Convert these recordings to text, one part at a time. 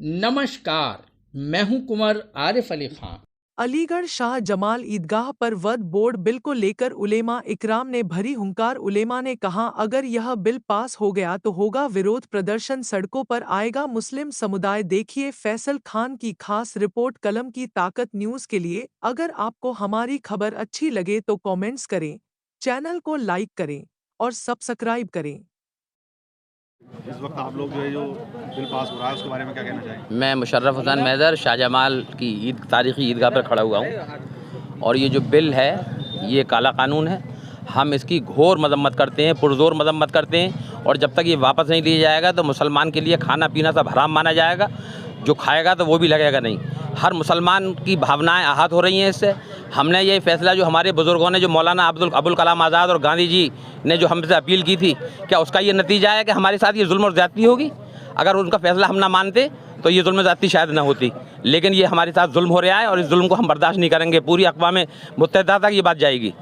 नमस्कार, मैं हूं कुंवर आरिफ अली खान। अलीगढ़ शाह जमाल ईदगाह पर वक्फ बोर्ड बिल को लेकर उलेमा इकराम ने भरी हुंकार। उलेमा ने कहा, अगर यह बिल पास हो गया तो होगा विरोध प्रदर्शन, सड़कों पर आएगा मुस्लिम समुदाय। देखिए फैसल खान की खास रिपोर्ट कलम की ताकत न्यूज़ के लिए। अगर आपको हमारी खबर अच्छी लगे तो कमेंट्स करें, चैनल को लाइक करें और सब्सक्राइब करें। इस वक्त आप लोग जो बिल पास हो रहा है उसके बारे में क्या कहना चाहेंगे? मैं मुशर्रफ हुसैन मैदर शाहजमाल की तारीख़ी ईदगाह पर खड़ा हुआ हूँ और ये जो बिल है ये काला कानून है। हम इसकी घोर मजम्मत करते हैं, पुरजोर मजम्मत करते हैं और जब तक ये वापस नहीं लिया जाएगा तो मुसलमान के लिए खाना पीना सब हराम माना जाएगा। जो खाएगा तो वो भी लगेगा नहीं। हर मुसलमान की भावनाएं आहत हो रही हैं इससे। हमने ये फैसला जो हमारे बुज़ुर्गों ने, जो मौलाना अबुल कलाम आज़ाद और गांधी जी ने जो हमसे अपील की थी, क्या उसका ये नतीजा है कि हमारे साथ ये जुल्म और ज़्यादती होगी? अगर उनका फैसला हम ना मानते तो ये जुल्म ज़्यादती शायद ना होती, लेकिन ये हमारे साथ जुल्म हो रहा है और इस जुल्म को हम बर्दाश्त नहीं करेंगे। पूरी अक़वाम मुत्तहिदा तक ये बात जाएगी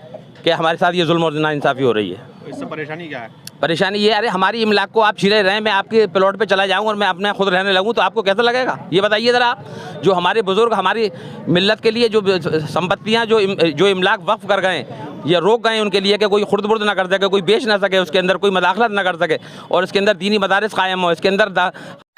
कि हमारे साथ ये जुल्म और नाइंसाफ़ी हो रही है। इससे परेशानी क्या है? परेशानी ये, अरे हमारी इमलाक को आप छीने रहे हैं। मैं आपके प्लॉट पे चला जाऊं और मैं अपने खुद रहने लगूं तो आपको कैसा लगेगा? ये बताइए ज़रा आप। जो हमारे बुज़ुर्ग हमारी मिल्लत के लिए जो संपत्तियां जो इमलाक वक्फ कर गए, ये रोक गए उनके लिए कि कोई खुर्द-बुर्द ना कर सके, कोई बेच ना सके, उसके अंदर कोई मदाखलत ना कर सके और इसके अंदर दीनी मदारिस कायम हो, इसके अंदर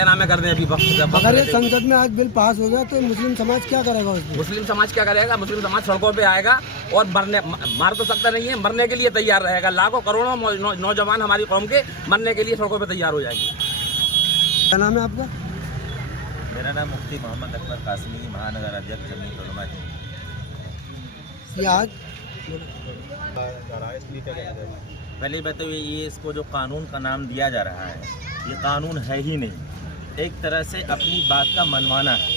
नामे कर दें। अभी अगर ये संसद में आज बिल पास हो गया तो मुस्लिम समाज क्या करेगा? मुस्लिम समाज क्या करेगा? मुस्लिम समाज सड़कों पे आएगा और मार तो सकता नहीं है, मरने के लिए तैयार रहेगा। लाखों करोड़ों नौजवान हमारी कौम के मरने के लिए सड़कों पे तैयार हो जाएंगे। क्या नाम है आपका? मेरा नाम मुफ्ती मोहम्मद अकबर कासमी, महानगर अध्यक्ष जमीयत उलमा है। ये आज पहली बात तो ये इसको जो कानून का नाम दिया जा रहा है, ये कानून है ही नहीं। एक तरह से अपनी बात का मनवाना है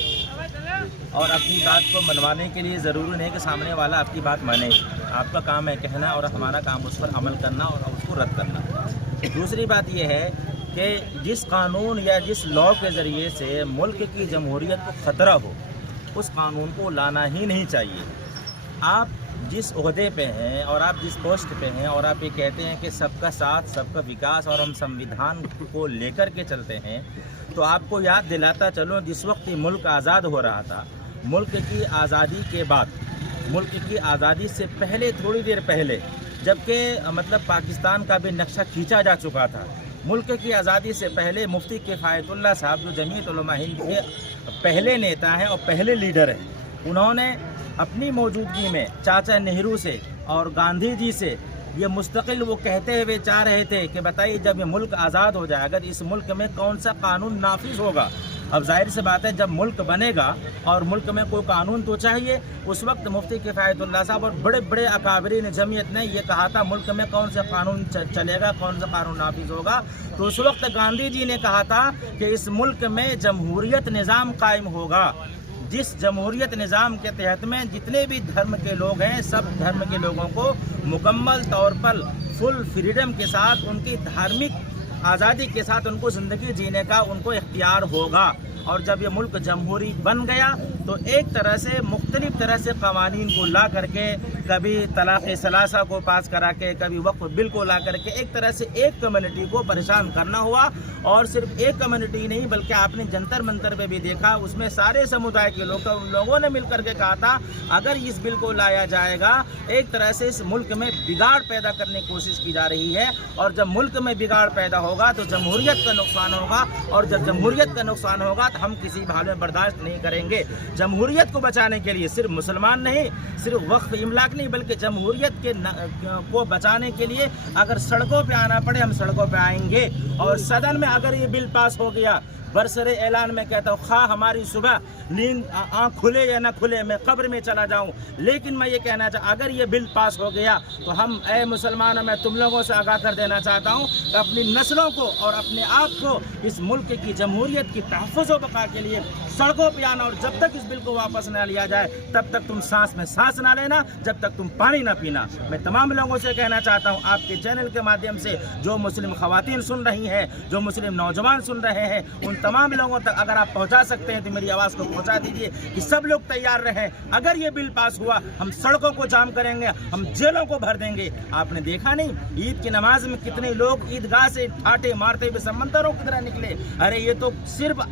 और अपनी बात को मनवाने के लिए ज़रूरी नहीं कि सामने वाला आपकी बात माने। आपका काम है कहना और हमारा काम उस पर अमल करना और उसको रद्द करना। दूसरी बात यह है कि जिस कानून या जिस लॉ के ज़रिए से मुल्क की जमहूरियत को ख़तरा हो, उस कानून को लाना ही नहीं चाहिए। आप जिस ओहदे पे हैं और आप जिस पोस्ट पे हैं और आप ये कहते हैं कि सबका साथ, सबका विकास और हम संविधान को लेकर के चलते हैं, तो आपको याद दिलाता चलो, जिस वक्त ये मुल्क आज़ाद हो रहा था, मुल्क की आज़ादी के बाद, मुल्क की आज़ादी से पहले, थोड़ी देर पहले, जबकि मतलब पाकिस्तान का भी नक्शा खींचा जा चुका था, मुल्क की आज़ादी से पहले मुफ्ती किफ़ायतुल्लाह साहब जो जमीयत उलमा हिंद के पहले नेता हैं और पहले लीडर हैं, उन्होंने अपनी मौजूदगी में चाचा नेहरू से और गांधी जी से ये मुस्तकिल वो कहते हुए चाह रहे थे कि बताइए जब ये मुल्क आज़ाद हो जाएगा तो इस मुल्क में कौन सा कानून नाफिज होगा। अब जाहिर सी बात है, जब मुल्क बनेगा और मुल्क में कोई कानून तो चाहिए। उस वक्त मुफ्ती किफ़ायतुल्लाह साहब और बड़े बड़े अकाबरीन जमीयत ने ये कहा था मुल्क में कौन सा कानून चलेगा, कौन सा कानून नाफिज होगा। तो उस वक्त गांधी जी ने कहा था कि इस मुल्क में जमहूरियत निज़ाम कायम होगा, जिस जमहूरियत निज़ाम के तहत में जितने भी धर्म के लोग हैं, सब धर्म के लोगों को मुकम्मल तौर पर फुल फ्रीडम के साथ, उनकी धार्मिक आज़ादी के साथ उनको ज़िंदगी जीने का उनको इख्तियार होगा। और जब ये मुल्क जमहूरी बन गया तो एक तरह से मुख्तलिफ तरह से कवानीन को ला करके, कभी तलाक़ सलासा को पास करा के, कभी वक्फ बिल को ला करके एक तरह से एक कम्युनिटी को परेशान करना हुआ। और सिर्फ एक कम्युनिटी नहीं बल्कि आपने जंतर मंतर पे भी देखा, उसमें सारे समुदाय के लोगों ने मिल करके कहा था अगर इस बिल को लाया जाएगा, एक तरह से इस मुल्क में बिगाड़ पैदा करने की कोशिश की जा रही है। और जब मुल्क में बिगाड़ पैदा होगा तो जमहूरियत का नुकसान होगा, और जब जमहूरियत का नुकसान होगा तो हम किसी हाल में बर्दाश्त नहीं करेंगे। जमहूरियत को बचाने के लिए सिर्फ मुसलमान नहीं, सिर्फ वक्फ इमलाक नहीं, बल्कि जमहूरियत को बचाने के लिए अगर सड़कों पे आना पड़े हम सड़कों पे आएंगे। और सदन में अगर ये बिल पास हो गया, बरसरे ऐलान में कहता हूँ, खा हमारी सुबह नींद आँख खुले या ना खुले, मैं कब्र में चला जाऊँ, लेकिन मैं ये कहना अगर ये बिल पास हो गया तो हम ए मुसलमानों, मैं तुम लोगों से आगाह कर देना चाहता हूँ कि अपनी नस्लों को और अपने आप को इस मुल्क की जमहूरियत की तहफ़्फ़ुज़ व बक़ा के लिए सड़कों पर आना। और जब तक इस बिल को वापस ना लिया जाए तब तक तुम सांस में सांस ना लेना, जब तक तुम पानी ना पीना। मैं तमाम लोगों से कहना चाहता हूँ, आपके चैनल के माध्यम से जो मुस्लिम ख़वातीन सुन रही हैं, जो मुस्लिम नौजवान सुन रहे हैं, उन तमाम लोगों तक अगर आप पहुंचा सकते हैं तो मेरी आवाज़ को पहुंचा दीजिए कि सब लोग तैयार रहें। अगर ये बिल पास हुआ हम सड़कों को जाम करेंगे, हम जेलों को भर देंगे। आपने देखा नहीं ईद की नमाज में कितने लोग ईदगाह से ठाटे मारते हुए समंदरों की तरह निकले। अरे ये तो सिर्फ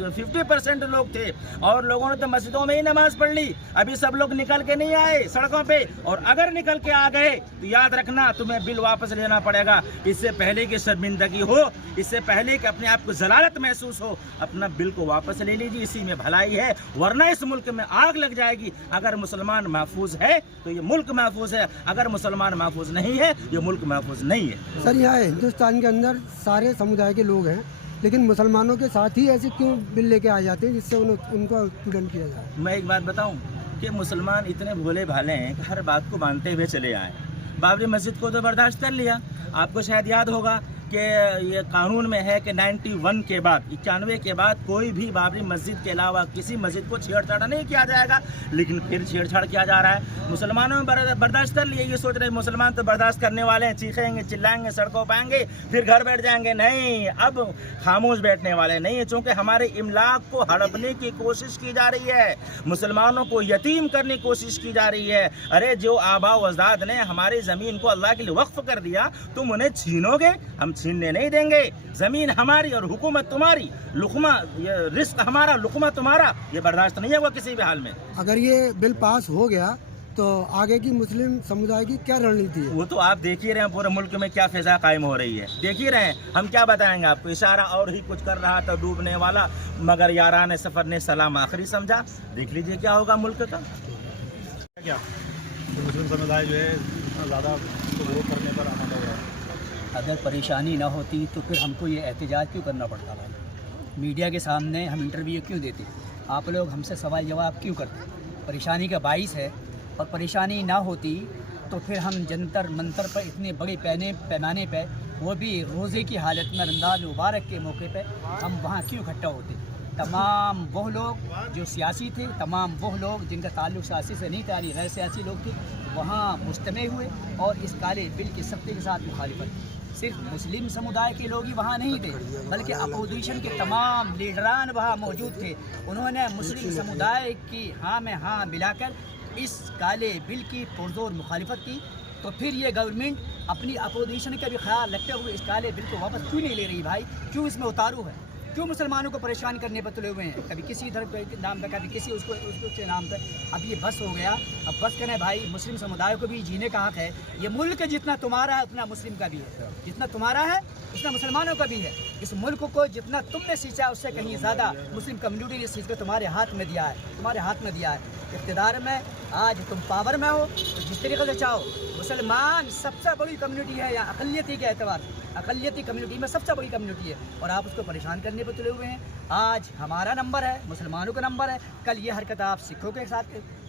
50% लोग थे और लोगों ने तो मस्जिदों में ही नमाज पढ़ ली। अभी सब लोग निकल के नहीं आए सड़कों पे, और अगर निकल के आ गए तो याद रखना तुम्हें बिल वापस लेना पड़ेगा। इससे पहले कि शर्मिंदगी हो, इससे पहले कि अपने आप को जलालत महसूस हो, अपना बिल को वापस ले लीजिए, इसी में भलाई है। वरना इस मुल्क में आग लग जाएगी। अगर मुसलमान महफूज है तो ये मुल्क महफूज है, अगर मुसलमान महफूज नहीं है ये मुल्क महफूज नहीं है। सर यहाँ हिंदुस्तान के अंदर सारे समुदाय के लोग हैं, लेकिन मुसलमानों के साथ ही ऐसे क्यों बिल लेके आ जाते हैं जिससे उनको दंड किया जाए? मैं एक बात बताऊं कि मुसलमान इतने भोले भाले हैं कि हर बात को मानते हुए चले आए। बाबरी मस्जिद को तो बर्दाश्त कर लिया। आपको शायद याद होगा कि ये कानून में है कि 91 के बाद 91 के बाद कोई भी बाबरी मस्जिद के अलावा किसी मस्जिद को छेड़छाड़ नहीं किया जाएगा, लेकिन फिर छेड़छाड़ किया जा रहा है। मुसलमानों ने बर्दाश्त कर लिए, ये सोच रहे मुसलमान तो बर्दाश्त करने वाले हैं, चीखेंगे चिल्लाएंगे सड़कों पर आएंगे फिर घर बैठ जाएंगे। नहीं, अब खामोश बैठने वाले नहीं है, चूँकि हमारे इमलाक को हड़पने की कोशिश की जा रही है, मुसलमानों को यतीम करने की कोशिश की जा रही है। अरे जो आबा व अजदाद ने हमारी ज़मीन को अल्लाह के लिए वक्फ कर दिया, तुम उन्हें छीनोगे? हम छीनने नहीं देंगे। ज़मीन हमारी और हुकूमत तुम्हारी, लुकमा ये रिस्क हमारा, लुकमा तुम्हारा, ये बर्दाश्त नहीं होगा किसी भी हाल में। अगर ये बिल पास हो गया तो आगे की मुस्लिम समुदाय की क्या रणनीति है? वो तो आप देख ही रहे हैं पूरे मुल्क में क्या फिजा कायम हो रही है, देख ही रहे हैं। हम क्या बताएंगे आपको, इशारा और ही कुछ कर रहा था डूबने वाला, मगर यारान सफ़र ने सलाम आखिरी समझा। देख लीजिए क्या होगा मुल्क का। क्या तो मुस्लिम समुदाय जो है इतना ज़्यादा विरोध करने पर आमादा हो रहा है? अगर परेशानी ना होती तो फिर हमको ये एहतजाज क्यों करना पड़ता भाई? मीडिया के सामने हम इंटरव्यू क्यों देते? आप लोग हमसे सवाल जवाब क्यों करते? परेशानी का बाइस है, और परेशानी ना होती तो फिर हम जंतर मंतर पर इतने बड़े पैमाने पर, वो भी रोज़े की हालत में, रमज़ान मुबारक के मौके पर हम वहाँ क्यों इकट्ठा होते? तमाम वो लोग जो सियासी थे, तमाम वो लोग जिनका ताल्लुक़ सियासी से नहीं था, गैर सियासी लोग थे, वहाँ मुज्तमे हुए और इस काले बिल के सख्ती के साथ मुखालिफत। सिर्फ मुस्लिम समुदाय के लोग ही वहाँ नहीं थे, बल्कि अपोजिशन के तमाम लीडरान वहाँ मौजूद थे। उन्होंने मुस्लिम समुदाय की हाँ में हाँ मिलाकर इस काले बिल की पुरजोर मुखालिफत की। तो फिर ये गवर्नमेंट अपनी अपोजिशन का भी ख्याल रखते हुए इस काले बिल को वापस क्यों नहीं ले रही भाई? क्यों इसमें उतारू है? क्यों मुसलमानों को परेशान करने पर तुले हुए हैं? कभी किसी धर्म के नाम पर, कभी किसी उसके नाम पर। अब ये बस हो गया, अब बस करें भाई। मुस्लिम समुदाय को भी जीने का हक है। ये मुल्क जितना तुम्हारा है उतना मुस्लिम का भी है, जितना तुम्हारा है उतना मुसलमानों का भी है। इस मुल्क को जितना तुमने सींचा उससे कहीं ज़्यादा मुस्लिम कम्युनिटी ने सींच कर तुम्हारे हाथ में दिया है, तुम्हारे हाथ में दिया है। इक़्तिदार में आज तुम पावर में हो तो जिस तरीके से चाहो। मुसलमान सबसे बड़ी कम्युनिटी है यहाँ अक़लियती के एतबार से, अक़लियती कम्युनिटी में सबसे बड़ी कम्युनिटी है, और आप उसको परेशान करने पर तुले हुए हैं। आज हमारा नंबर है, मुसलमानों का नंबर है, कल ये हरकत आप सिखों के साथ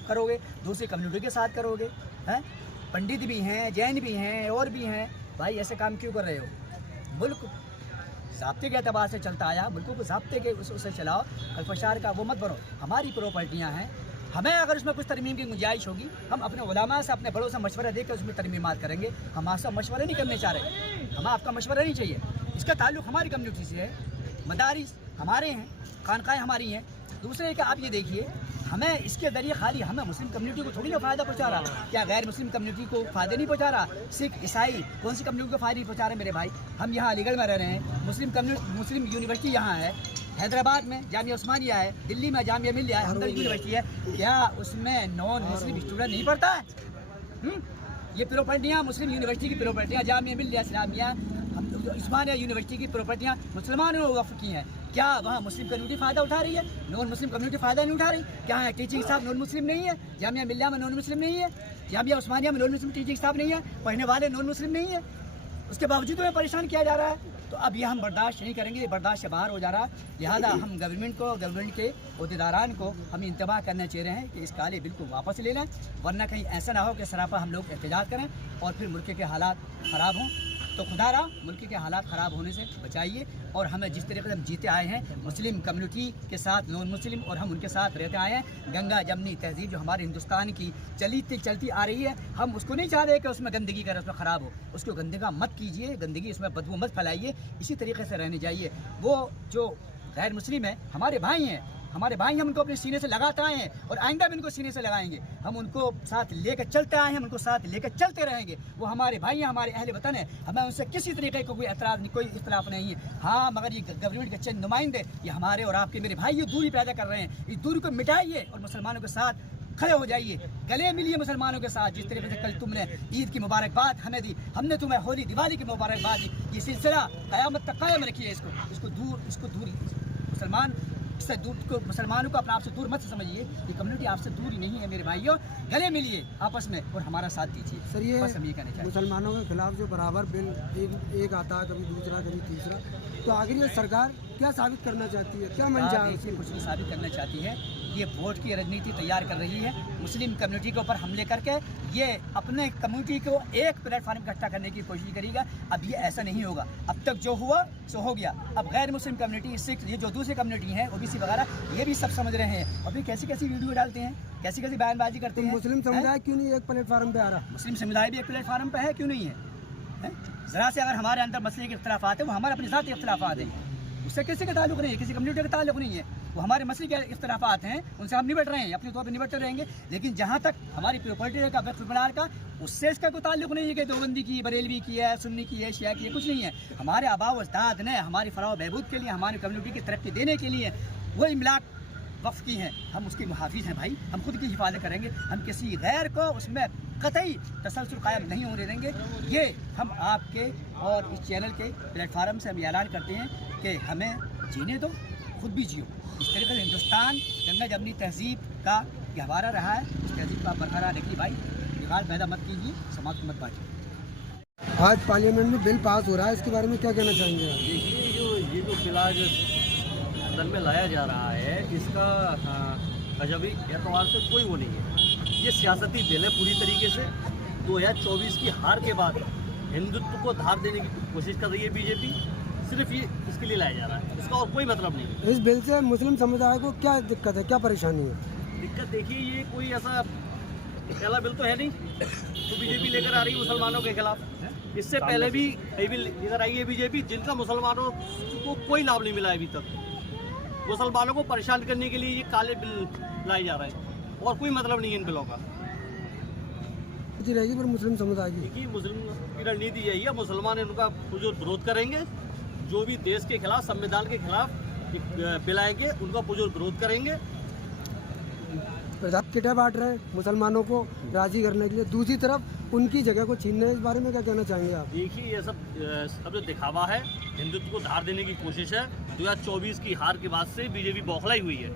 करोगे, दूसरी कम्युनिटी के साथ करोगे। हैं, पंडित भी हैं, जैन भी हैं, और भी हैं। भाई ऐसे काम क्यों कर रहे हो? मुल्क ज़ाब्ते के एतबार से चलता आया, मुल्कों को ज़ाब्ते के उससे चलाओ। खलफशार का वो मत बनो। हमारी प्रॉपर्टियाँ हैं, हमें अगर उसमें कुछ तरमीम की गुंजाइश होगी, हम अपने उलमा से, अपने बड़ों से मशवरा देकर उसमें तरमीमात करेंगे। हम आपसे मशवरा नहीं करने चाह रहे, हमें आपका मशवरा नहीं चाहिए। इसका ताल्लुक़ हमारी कम्युनिटी से है, मदारिस हमारे हैं, खानकाएँ हमारी हैं। दूसरे का आप ये देखिए, हमें इसके ज़रिए खाली हमें मुस्लिम कम्युनिटी को थोड़ी ना फ़ायदा पहुँचा रहा, क्या गैर मुस्लिम कम्युनिटी को फ़ायदे नहीं पहुँचा रहा? सिख ईसाई कौन सी कम्युनिटी को फ़ायदा नहीं पहुँचा रहे मेरे भाई? हम यहाँ अलीगढ़ में रह रहे हैं, मुस्लिम यूनिवर्सिटी यहाँ है, हैदराबाद में जामिया उस्मानिया है, दिल्ली में जामिया मिलिया है, हमदर्द यूनिवर्सिटी है, क्या उसमें नॉन मुस्लिम स्टूडेंट नहीं पढ़ता है? ये प्रॉपर्टियाँ मुस्लिम यूनिवर्सिटी की प्रॉपर्टियाँ, जामिया मिलिया इस्लामिया उस्मानिया यूनिवर्सिटी की प्रॉपर्टियाँ मुसलमानों ने वक़्फ़ की हैं। क्या वहाँ मुस्लिम कम्युनिटी फ़ायदा उठा रही है? नॉन मुस्लिम कम्युनिटी फ़ायदा नहीं उठा रही? क्या है टीचिंग स्टाफ नॉन मुस्लिम नहीं है? जामिया मिलिया में नॉन मुस्लिम नहीं है? जामिया उस्मानिया में नॉन मुस्लिम टीचिंग स्टाफ नहीं है? पढ़ने वाले नॉन मुस्लिम नहीं है? उसके बावजूद हमें परेशान किया जा रहा है। तो अब ये हम बर्दाश्त नहीं करेंगे, ये बर्दाश्त से बाहर हो जा रहा है। लिहाजा हम गवर्नमेंट के अहदेदारान को हम इंतबाह करना चाह रहे हैं कि इस काले बिल को वापस ले लें, वरना कहीं ऐसा ना हो कि सरापा हम लोग एहतजाज करें और फिर मुल्क के हालात ख़राब हों। तो खुदा रहा मुल्क के हालात ख़राब होने से बचाइए, और हमें जिस तरीके से हम जीते आए हैं मुस्लिम कम्युनिटी के साथ, नॉन मुस्लिम, और हम उनके साथ रहते आए हैं। गंगा जमनी तहजीब जो हमारे हिंदुस्तान की चलती आ रही है, हम उसको नहीं चाह रहे कि उसमें गंदगी करे, उसमें ख़राब हो। उसको गंदगा मत कीजिए, गंदगी उसमें बदबू मत फैलाइए, इसी तरीके से रहने जाइए। वो जो गैर मुस्लिम है हमारे भाई हैं, हमारे भाई, हम उनको अपने सीने से लगाते आए हैं और आइंदा भी उनको सीने से लगाएंगे। हम उनको साथ लेकर चलते आए हैं, हम उनको साथ लेकर चलते रहेंगे। वो हमारे भाई हैं, हमारे अहले वतन है, हमें उनसे किसी तरीके का कोई एतराज़ नहीं, कोई इख्तिलाफ नहीं है। हाँ, मगर ये गवर्नमेंट के चंद नुमाइंदे ये हमारे और आपके मेरे भाई ये दूरी पैदा कर रहे हैं। इस दूरी को मिटाइए और मुसलमानों के साथ खड़े हो जाइए, गले मिलिए मुसलमानों के साथ। जिस तरीके से कल तुमने ईद की मुबारकबाद हमें दी, हमने तुम्हें होली दिवाली की मुबारकबाद दी। ये सिलसिला क़यामत तक कायम रखिए। इसको दूर मुसलमानों को अपने आप से दूर मत समझिए। ये कम्युनिटी आपसे दूर ही नहीं है मेरे भाइयों, गले मिलिए आपस में और हमारा साथ दीजिए। सर, ये बस हम ये कहना चाहते हैं। मुसलमानों के खिलाफ जो बराबर बिल एक आता है, कभी दूसरा कभी तीसरा, तो आखिर ये सरकार क्या साबित करना चाहती है, क्या मंशा है? कुछ नहीं साबित करना चाहती है। ये वोट की राजनीति तैयार कर रही है, मुस्लिम कम्युनिटी के ऊपर हमले करके ये अपने कम्युनिटी को एक प्लेटफार्म इकट्ठा करने की कोशिश करेगा। अब ये ऐसा नहीं होगा। अब तक जो हुआ सो हो गया। अब गैर मुस्लिम कम्युनिटी, सिख, ये जो दूसरी कम्युनिटी हैं, ओबीसी वगैरह, ये भी सब समझ रहे हैं। अभी कैसी कैसी वीडियो डालते हैं, कैसी कैसी बयानबाजी करते हैं। मुस्लिम समुदाय क्यों नहीं एक प्लेटफार्म पे आ रहा? मुस्लिम समुदाय भी एक प्लेटफार्म पे है, क्यों नहीं है? ज़रा से अगर हमारे अंदर मसले के इख्तिलाफ़ात हैं, वो हमारे अपने ज़ाती इख्तिलाफ़ात हैं, उससे किसी का ताल्लुक नहीं है, किसी कम्युनिटी का ताल्लुक नहीं है। वो हमारे मसले के इख्तिलाफ़ात हैं, उनसे हम निपट रहे हैं, अपने तौर पर निपटते रहेंगे। लेकिन जहाँ तक हमारी प्रॉपर्टी का वक्फ बनार का, उससे इसका कोई ताल्लुक नहीं है कि देवबंदी की, बरेलवी की है, सुन्नी की है, शिया की है, कुछ नहीं है। हमारे आबा व अजदाद ने हमारी फलाह बहबूद के लिए, हमारी कम्युनिटी की तरक्की देने के लिए वो इमलाक वक्फ की हैं। हम उसके मुहाफिज हैं भाई, हम खुद की हिफाजत करेंगे। हम किसी गैर को उसमें कतई तसलसल कायम नहीं होने देंगे। ये हम आपके और इस चैनल के प्लेटफार्म से हम ऐलान करते हैं कि हमें जीने दो, खुद भी जियो। इस तरीके से हिंदुस्तान गंगा जमनी तहजीब का गहवारा रहा है, इस तहजीब का बरकरार रखिए भाई, विवाद पैदा मत कीजिए, समाज को मत बांटिए। आज पार्लियामेंट में बिल पास हो रहा है, इसके बारे में क्या कहना चाहेंगे आप? देखिए, ये जो बिल आज सदन में लाया जा रहा है, इसका मजहबी एतबार से कोई वो नहीं है। ये सियासती बिल है पूरी तरीके से। 2024 की हार के बाद हिंदुत्व को धार देने की कोशिश कर रही है बीजेपी। सिर्फ ये इसके लिए लाया जा रहा है, इसका और कोई मतलब नहीं है। इस बिल से मुस्लिम समुदाय को क्या दिक्कत है, क्या परेशानी है? दिक्कत देखिए, ये कोई ऐसा पहला बिल तो है नहीं तो बीजेपी लेकर आ रही है मुसलमानों के खिलाफ। इससे पहले भी कई बिल लेकर आई है बीजेपी, जिनका मुसलमानों को कोई लाभ नहीं मिला है अभी तक। मुसलमानों को परेशान करने के लिए ये काले बिल लाए जा रहे हैं और कोई मतलब नहीं है इन बिलों का। रहेगी पर मुस्लिम समुदाय की, देखिए, मुस्लिम की रणनीति यही है, मुसलमान इनका पुरजोर विरोध करेंगे। जो भी देश के खिलाफ, संविधान के खिलाफ बिल आएंगे, उनका पुरजोर विरोध करेंगे। प्रधान किटे बांट रहे हैं मुसलमानों को राजी करने के लिए, दूसरी तरफ उनकी जगह को छीनने हैं। इस बारे में क्या कहना चाहेंगे आप? देखिए, ये सब जो दिखावा है, हिंदुत्व को धार देने की कोशिश है। 2024 की हार के बाद से बीजेपी बौखलाई हुई है।